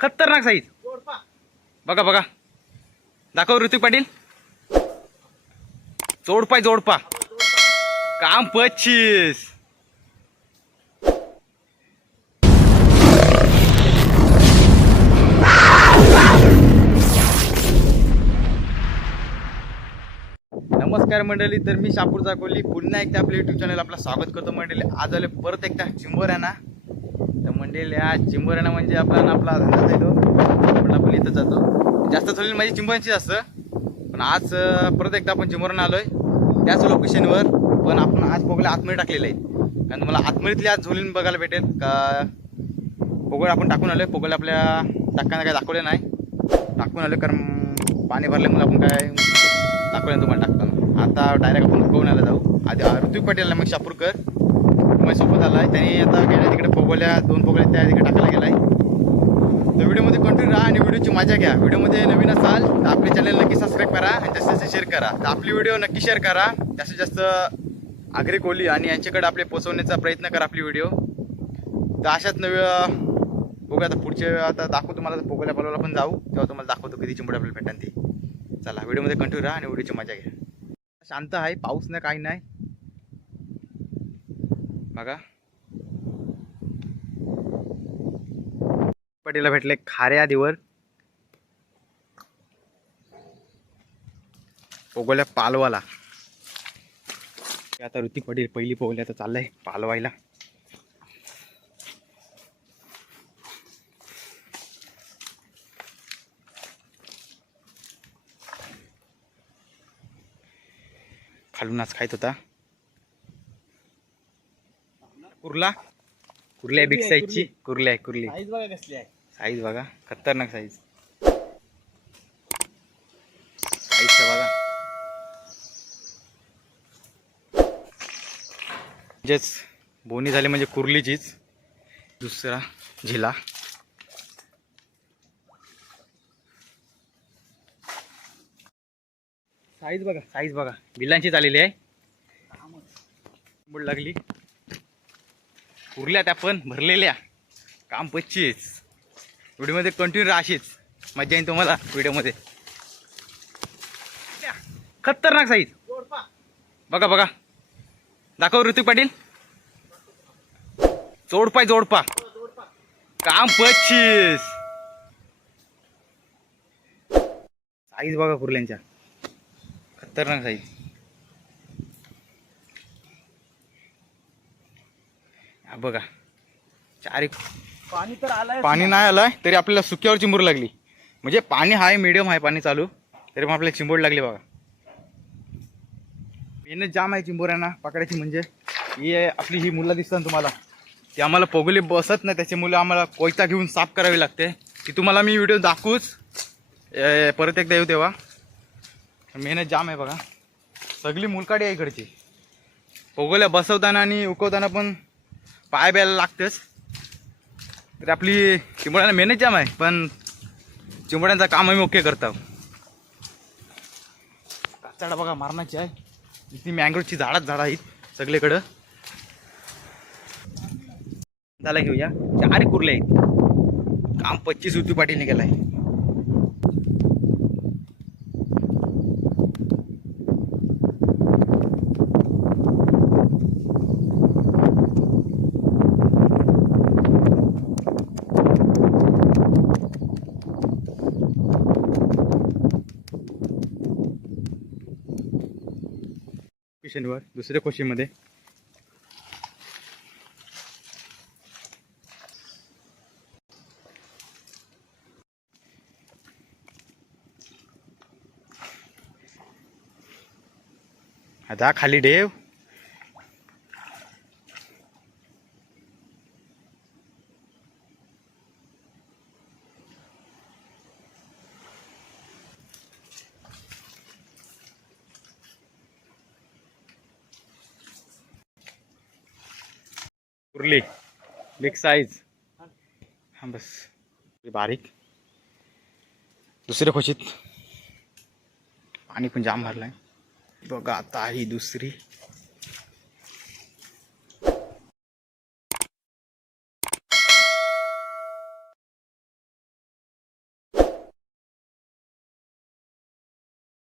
खतरनाक साईज बघा बघा. दाखव ऋतिक पाटील. जोडपा जोडपा. काम पच्चीस. नमस्कार मंडळी तर मी शापूरचा कोहली पुन्हा एकदा आपल्या युट्यूब चॅनल आपलं स्वागत करतो मंडळी. आज आले परत एकदा आहे ना मंडळी या चिंबोऱ्याना म्हणजे आपला ना आपला धंदा येतो पण आपण इथं जातो. जास्त चालेल माझी चिंबोऱ्यांची असतं पण आज परत एकदा आपण चिंबोऱ्याना आलोय. त्याच लोकेशनवर पण आपण आज पोगल्या आतमध्ये टाकलेले आहेत कारण तुम्हाला आतमधीतली आज झोलीन बघायला भेटेल. का पोगळ आपण टाकून आलोय. पोगळ आपल्या टाकांना काय दाखवले नाही. टाकून आलो कारण पाणी भरल्यामुळे आपण काय दाखवलं तुम्हाला टाकताना. आता डायरेक्ट आपण कोवण्याला जाऊ. आधी ऋतिक पाटील मग शापूरकर. माझ्या आला आहे त्यांनी आता गेल्या तिकडे पोगोल्या दोन पोगल्या त्या तिकडे टाकायला आहे तर व्हिडिओमध्ये कंटिन्यू राहा आणि व्हिडिओची मजा घ्या. व्हिडिओमध्ये नवीन असाल तर आपले चॅनल नक्की सबस्क्राईब करा आणि जास्तीत जास्त शेअर करा. तर आपली व्हिडिओ नक्की शेअर करा. जास्तीत जास्त आगरी कोहली आणि यांच्याकडे आपले पोचवण्याचा प्रयत्न करा आपली व्हिडिओ. तर अशाच नव्या बघूया आता पुढचे आता दाखवू तुम्हाला पोगोल्या पलवाला पण जाऊ. तेव्हा तुम्हाला दाखवतो किती चिंबड आपल्याला भेटेल ती. चला व्हिडिओमध्ये कंटिन्यू राहा आणि व्हिडिओची मजा घ्या. शांत आहे पाऊस नाही काही नाही. बघा. पटीला भेटले खाऱ्या आधीवर. पोगोल्या पालवाला. आता ऋतिक पटेल पहिली पोगल्या तर चाललंय पालवायला. खालूनच खायत होता. कुर्ला? कुर्ल्या बिग साईजची कुर्ली. आहे कुर्ली. साईज बघा कसली आहे. साईज बघा खतरनाक साईज. साईज बघा. म्हणजेच बोनी झाली म्हणजे कुर्लीचीच. दुसरा झिला. साईज बघा. साईज बघा. बिलांचीच आलेली आहे. बुड लागली. उरल्या त्या पण भरलेल्या. काम पच्चीस. व्हिडिओमध्ये कंटिन्यू राहशीच मजा येईल तुम्हाला व्हिडिओमध्ये. खतरनाक साईज. बघा बघा. दाखव ऋतिक पाटील. जोडपाय जोडपा. काम पच्चीस. साईज बघा कुर्ल्यांच्या. खतरनाक साईज. बघा. चार पाणी तर आलंय पाणी नाही. आलंय तरी आपल्याला सुक्यावर चिंबूर लागली. म्हणजे पाणी आहे मिडियम आहे पाणी चालू तरी पण आपल्याला चिंबोड लागली बघा. मेहनत जाम आहे चिंबोऱ्यांना पकडायची म्हणजे. ही आपली ही मुलं दिसतात तुम्हाला. ती आम्हाला पोगली बसत नाही त्याच्यामुळे आम्हाला कोयता घेऊन साफ करावी लागते. ती तुम्हाला मी व्हिडिओ दाखवूच. परत एकदा येऊ तेव्हा मेहनत जाम आहे बघा. सगळी मुलकाडी आहे इकडची. पोगोल्या बसवताना आणि उकवताना पण पाय ब्यायला लागतेच. तर आपली चिंबोड्यांना मेहनत जाम आहे पण चिंबोड्यांचं काम आम्ही ओके करतो काचाडा बघा मारण्याची आहे. इथे मँग्रोवची झाडात झाडं आहेत सगळीकडं. झाला घेऊया. चार कुर्ले आहेत. काम पच्चीस ऋतू पाटील आहे क्वेश्चनवर दुसऱ्या खोशीमध्ये आता खाली डेव कुर्ली. बिग साईज हा बस. बारीक. दुसऱ्या खोशीत. पाणी पण जाम भरलाय. बघा आता ही दुसरी.